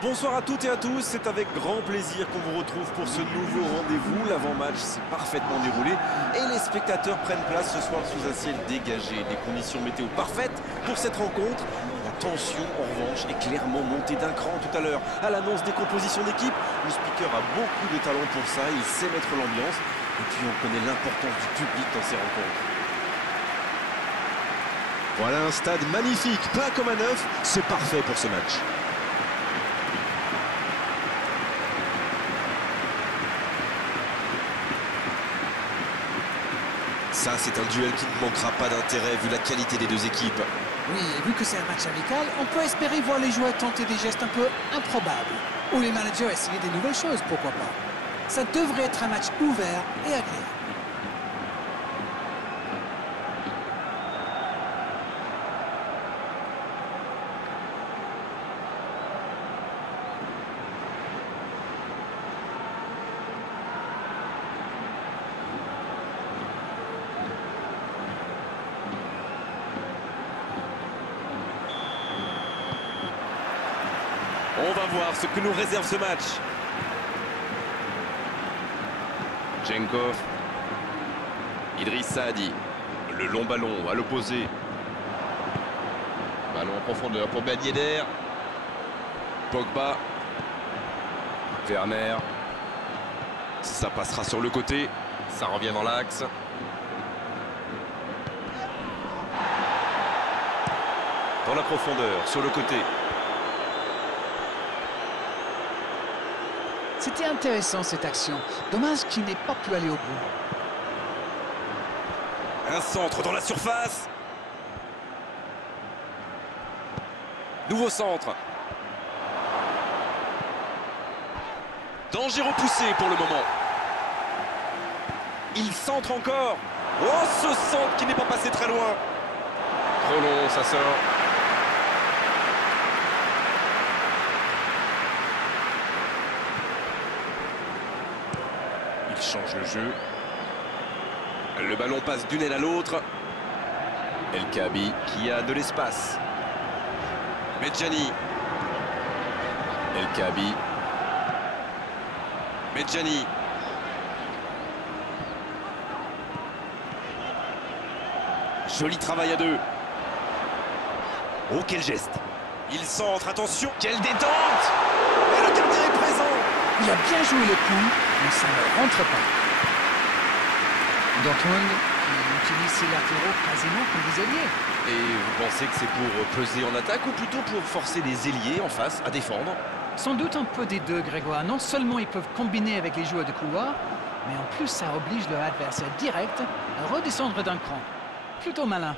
Bonsoir à toutes et à tous, c'est avec grand plaisir qu'on vous retrouve pour ce nouveau rendez-vous. L'avant-match s'est parfaitement déroulé et les spectateurs prennent place ce soir sous un ciel dégagé. Des conditions météo parfaites pour cette rencontre. La tension, en revanche, est clairement montée d'un cran tout à l'heure. À l'annonce des compositions d'équipe, le speaker a beaucoup de talent pour ça, il sait mettre l'ambiance. Et puis on connaît l'importance du public dans ces rencontres. Voilà un stade magnifique, plein comme un œuf, c'est parfait pour ce match. Ça, c'est un duel qui ne manquera pas d'intérêt vu la qualité des deux équipes. Oui, et vu que c'est un match amical, on peut espérer voir les joueurs tenter des gestes un peu improbables. Ou les managers essayer des nouvelles choses, pourquoi pas. Ça devrait être un match ouvert et agréable. On va voir ce que nous réserve ce match. Djenkov. Idriss Saadi. Le long ballon à l'opposé. Ballon en profondeur pour Ben Yedder. Pogba. Werner. Ça passera sur le côté. Ça revient dans l'axe. Dans la profondeur, sur le côté. C'était intéressant cette action. Dommage qu'il n'ait pas pu aller au bout. Un centre dans la surface. Nouveau centre. Danger repoussé pour le moment. Il centre encore. Oh, ce centre qui n'est pas passé très loin. Trop long, ça sort. Il change le jeu. Le ballon passe d'une aile à l'autre. El Kaabi qui a de l'espace. Medjani. El Kaabi. Medjani. Joli travail à deux. Oh, quel geste. Il centre, attention. Quelle détente. Et le gardien est présent. Il a bien joué le coup, mais ça ne rentre pas. Dortmund qui utilise ses latéraux quasiment comme des ailiers. Et vous pensez que c'est pour peser en attaque ou plutôt pour forcer les ailiers en face à défendre? Sans doute un peu des deux, Grégoire. Non seulement ils peuvent combiner avec les joueurs de couloir, mais en plus ça oblige leur adversaire direct à redescendre d'un cran. Plutôt malin.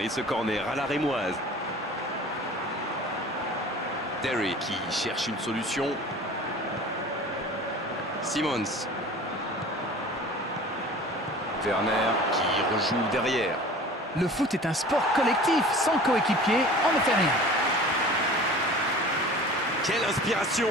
Et ce corner à la rémoise. Derry qui cherche une solution. Simons. Werner qui rejoue derrière. Le foot est un sport collectif. Sans coéquipier, on ne fait rien. Quelle inspiration!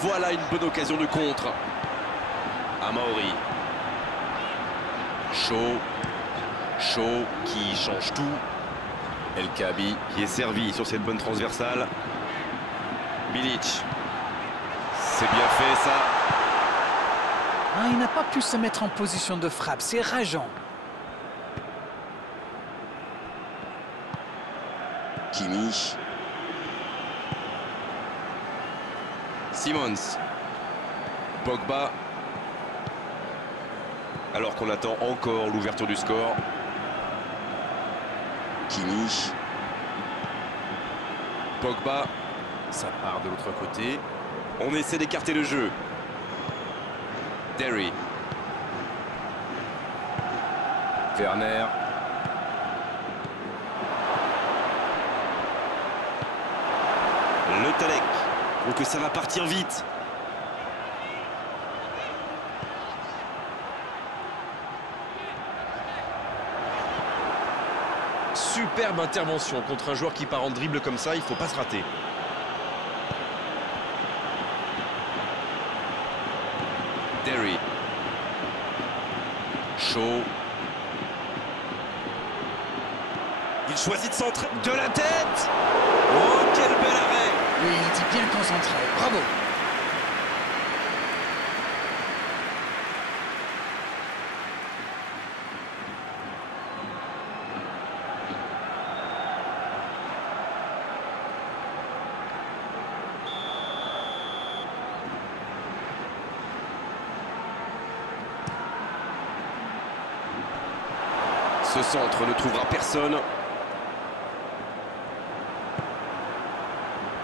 Voilà une bonne occasion de contre. Amaury. Shaw qui change tout. El Kaabi qui est servi sur cette bonne transversale. Bilic. C'est bien fait ça. Ah, il n'a pas pu se mettre en position de frappe. C'est rageant. Kimi. Simons. Pogba. Alors qu'on attend encore l'ouverture du score. Kimi. Pogba. Ça part de l'autre côté. On essaie d'écarter le jeu. Derry. Werner. Le Talek. Donc que ça va partir vite. Superbe intervention contre un joueur qui part en dribble comme ça, il ne faut pas se rater. Il choisit de centrer. De la tête. Oh, quel bel arrêt. Oui, il était bien concentré. Bravo. Ce centre ne trouvera personne.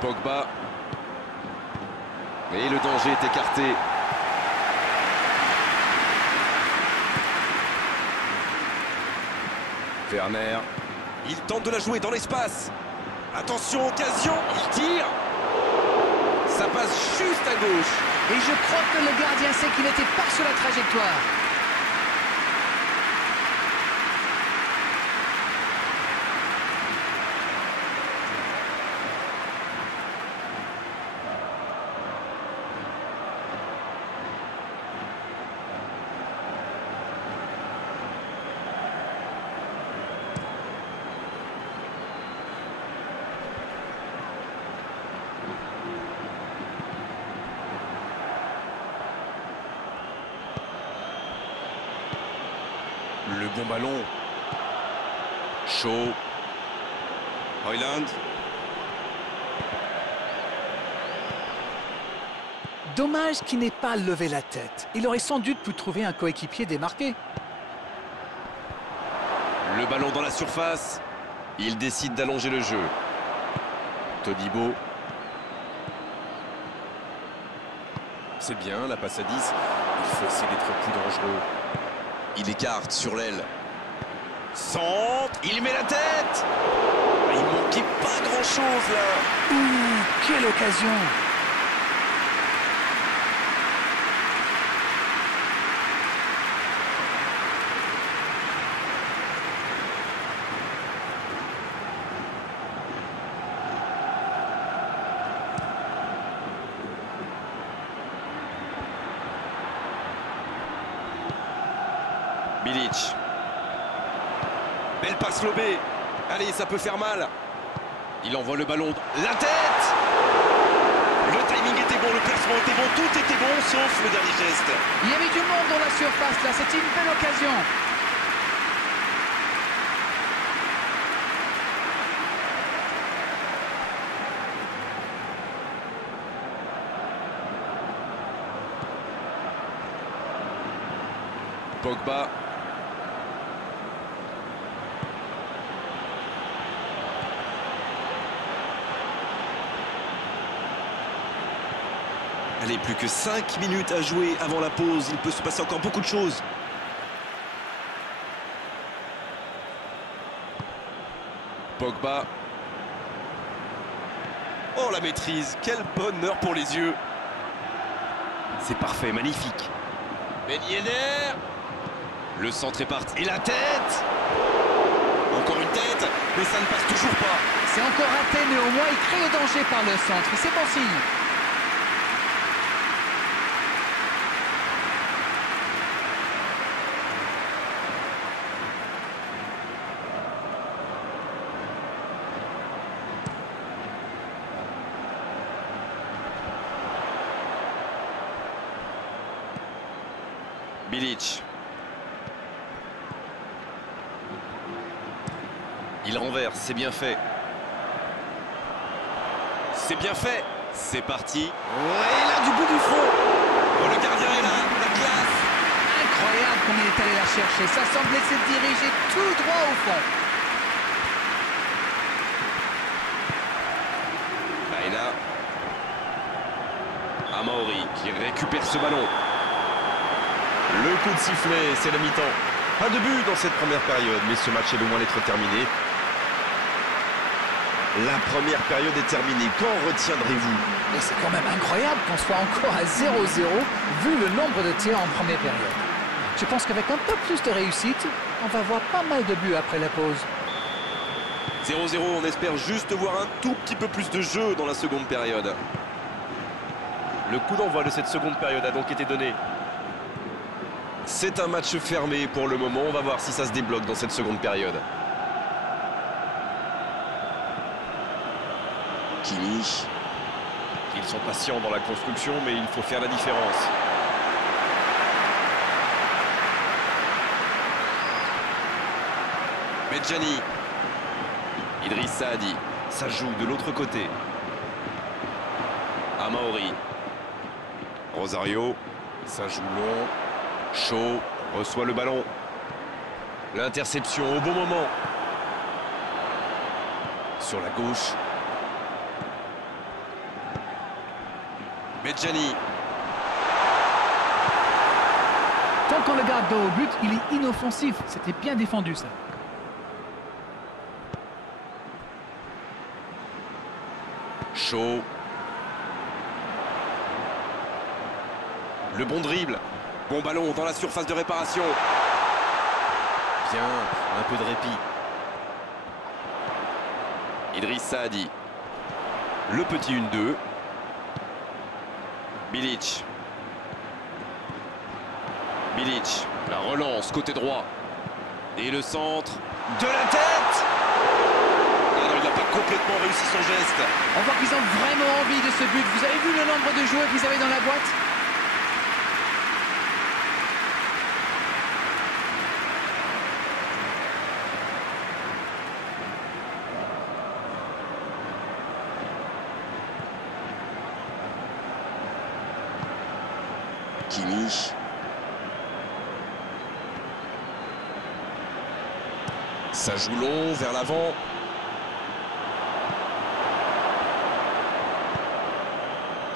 Pogba. Et le danger est écarté. Werner. Il tente de la jouer dans l'espace. Attention, occasion. Il tire. Ça passe juste à gauche. Et je crois que le gardien sait qu'il n'était pas sur la trajectoire. Le bon ballon. Shaw. Højlund. Dommage qu'il n'ait pas levé la tête. Il aurait sans doute pu trouver un coéquipier démarqué. Le ballon dans la surface. Il décide d'allonger le jeu. Todibo. C'est bien, la passe à 10. Il faut essayer d'être plus dangereux. Il écarte sur l'aile. Centre. Il met la tête. Il manquait pas grand-chose là. Ouh, quelle occasion! Bilic. Belle passe lobée. Allez, ça peut faire mal. Il envoie le ballon. La tête. Le timing était bon, le placement était bon, tout était bon, sauf le dernier geste. Il y avait du monde dans la surface là, c'était une belle occasion. Pogba. Allez, plus que 5 minutes à jouer avant la pause. Il peut se passer encore beaucoup de choses. Pogba. Oh, la maîtrise. Quel bonheur pour les yeux. C'est parfait, magnifique. Ben Yedder. Le centre est parti. Et la tête. Encore une tête, mais ça ne passe toujours pas. C'est encore raté, mais au moins il crée le danger par le centre. C'est bon signe. Bilic. Il renverse, c'est bien fait. C'est bien fait. C'est parti. Ouais, là, du bout du front. Oh, le gardien est là, la classe. Incroyable comme il est allé la chercher. Ça semblait se diriger tout droit au fond. Là et là. Amauri qui récupère ce ballon. Le coup de sifflet, c'est la mi-temps. Pas de but dans cette première période, mais ce match est loin d'être terminé. La première période est terminée. Qu'en retiendrez-vous? Et c'est quand même incroyable qu'on soit encore à 0-0 vu le nombre de tirs en première période. Je pense qu'avec un peu plus de réussite, on va voir pas mal de buts après la pause. 0-0, on espère juste voir un tout petit peu plus de jeu dans la seconde période. Le coup d'envoi de cette seconde période a donc été donné. C'est un match fermé pour le moment. On va voir si ça se débloque dans cette seconde période. Kimi. Ils sont patients dans la construction, mais il faut faire la différence. Medjani. Idriss Saadi. Ça joue de l'autre côté. Amaori. Rosario. Ça joue long. Chaud. Reçoit le ballon. L'interception au bon moment. Sur la gauche. Medjani. Tant qu'on le garde dos au but, il est inoffensif. C'était bien défendu, ça. Chaud. Le bon dribble. Bon ballon dans la surface de réparation. Bien, un peu de répit. Idriss Saadi. Le petit 1-2. Bilic. Bilic. La relance côté droit. Et le centre. De la tête. Ah non, il n'a pas complètement réussi son geste. On voit qu'ils ont vraiment envie de ce but. Vous avez vu le nombre de joueurs qu'ils avaient dans la boîte? Kimi. Ça joue long vers l'avant.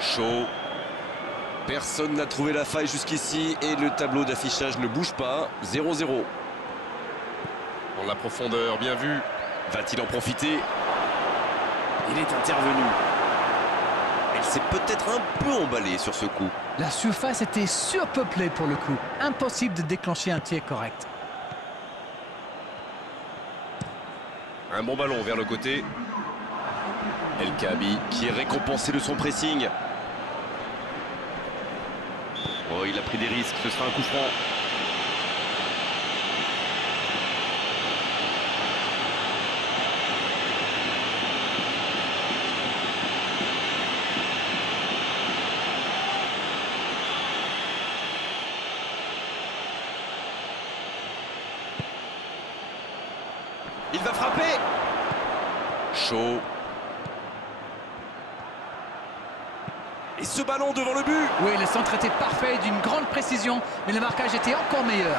Chaud. Personne n'a trouvé la faille jusqu'ici et le tableau d'affichage ne bouge pas. 0-0. Dans la profondeur, bien vu. Va-t-il en profiter? Il est intervenu. Elle s'est peut-être un peu emballée sur ce coup. La surface était surpeuplée pour le coup. Impossible de déclencher un tir correct. Un bon ballon vers le côté. El Kaabi qui est récompensé de son pressing. Oh, il a pris des risques, ce sera un coup franc. Il va frapper. Chaud. Et ce ballon devant le but. Oui, le centre était parfait, d'une grande précision, mais le marquage était encore meilleur.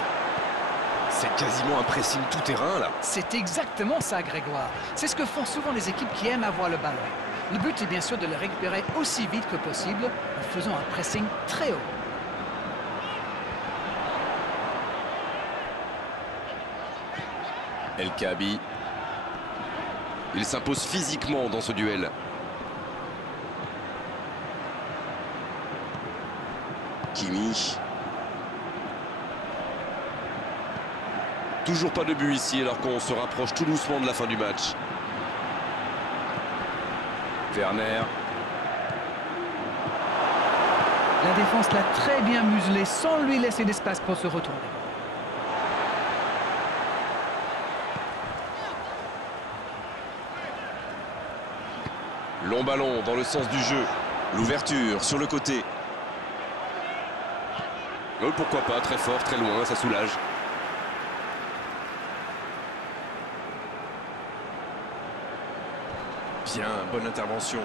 C'est quasiment un pressing tout-terrain, là. C'est exactement ça, Grégoire. C'est ce que font souvent les équipes qui aiment avoir le ballon. Le but est bien sûr de le récupérer aussi vite que possible en faisant un pressing très haut. El Kaabi. Il s'impose physiquement dans ce duel. Kimi. Toujours pas de but ici alors qu'on se rapproche tout doucement de la fin du match. Werner. La défense l'a très bien muselé sans lui laisser d'espace pour se retourner. Long ballon dans le sens du jeu. L'ouverture sur le côté. Pourquoi pas, très fort, très loin, ça soulage. Bien, bonne intervention.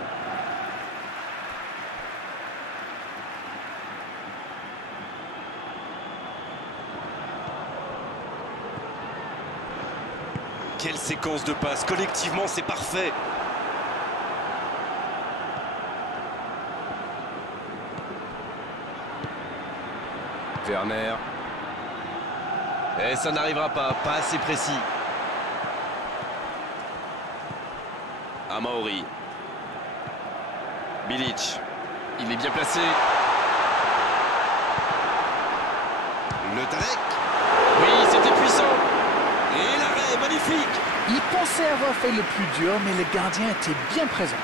Quelle séquence de passes, collectivement c'est parfait. Werner. Et ça n'arrivera pas assez précis. Amaori. Bilic. Il est bien placé. Le Tarek. Oui, c'était puissant. Et l'arrêt, magnifique. Il pensait avoir fait le plus dur, mais le gardien était bien présent.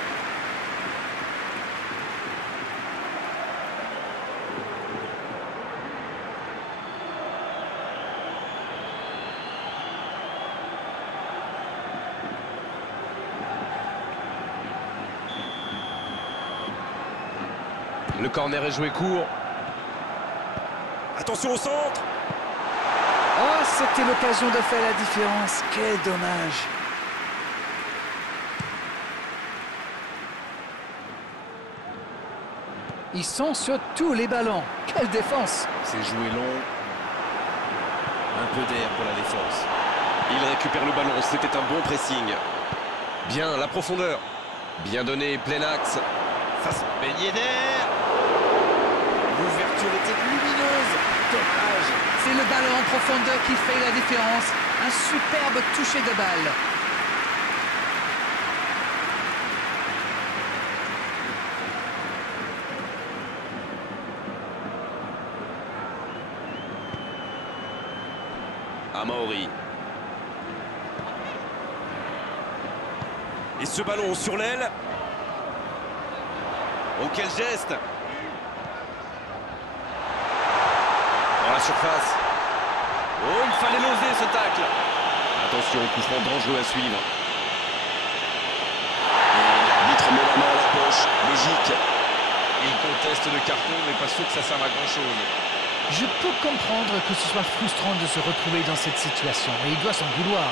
Le corner est joué court. Attention au centre. Oh, c'était l'occasion de faire la différence. Quel dommage. Ils sont sur tous les ballons. Quelle défense! C'est joué long. Un peu d'air pour la défense. Il récupère le ballon, c'était un bon pressing. Bien, la profondeur. Bien donné, plein axe. Ça se baignait d'air. L'ouverture était lumineuse. Dommage. C'est le ballon en profondeur qui fait la différence. Un superbe toucher de balle. Amauri. Et ce ballon sur l'aile. Oh, quel geste. Dans la surface. Oh, il fallait l'oser ce tacle. Attention, coup franc dangereux à suivre. Et l'arbitre met la main à la poche. Logique. Il conteste le carton, mais pas sûr que ça serve à grand-chose. Je peux comprendre que ce soit frustrant de se retrouver dans cette situation, mais il doit s'en vouloir,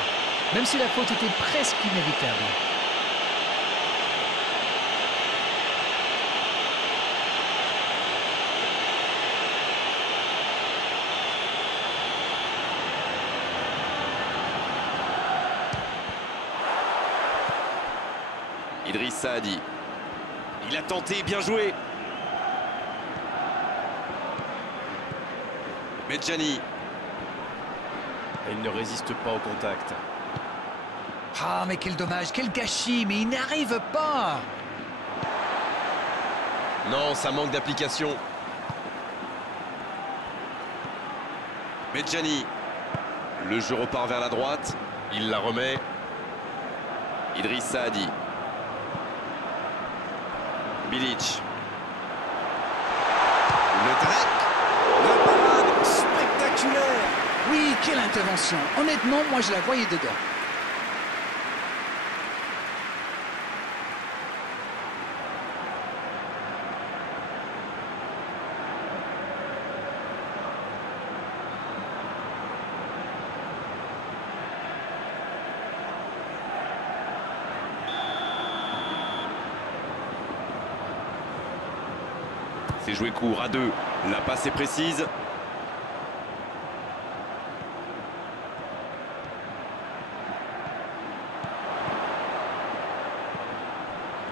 même si la faute était presque inévitable. Idriss Saadi. Il a tenté, bien joué. Medjani. Et il ne résiste pas au contact. Ah, mais quel dommage, quel gâchis, mais il n'arrive pas. Non, ça manque d'application. Medjani. Le jeu repart vers la droite. Il la remet. Idriss Saadi. Bilic. Le tac. La parade spectaculaire. Oui, quelle intervention. Honnêtement, moi je la voyais dedans. C'est joué court à 2. La passe est précise.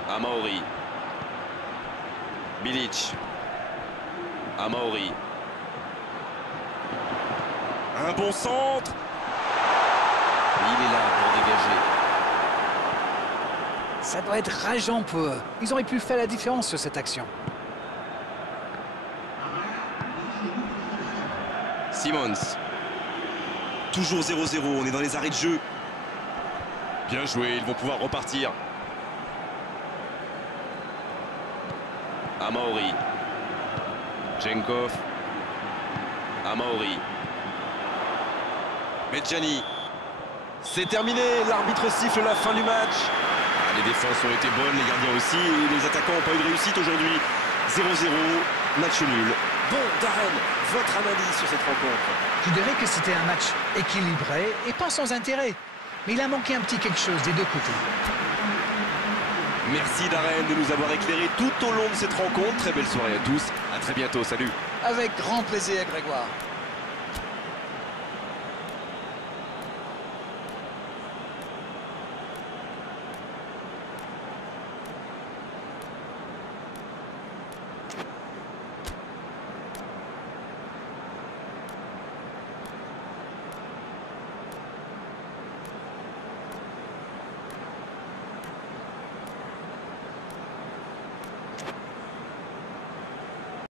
Amauri. Bilic. Amauri. Un bon centre. Il est là pour dégager. Ça doit être rageant pour eux. Ils auraient pu faire la différence sur cette action. Simons. Toujours 0-0, on est dans les arrêts de jeu. Bien joué, ils vont pouvoir repartir. Amauri. Jenkov. Amauri. Medjani. C'est terminé, l'arbitre siffle la fin du match. Les défenses ont été bonnes, les gardiens aussi, et les attaquants n'ont pas eu de réussite aujourd'hui. 0-0, match nul. Bon, Darren, votre analyse sur cette rencontre? Je dirais que c'était un match équilibré et pas sans intérêt. Mais il a manqué un petit quelque chose des deux côtés. Merci Darren de nous avoir éclairé tout au long de cette rencontre. Très belle soirée à tous. À très bientôt, salut. Avec grand plaisir, Grégoire.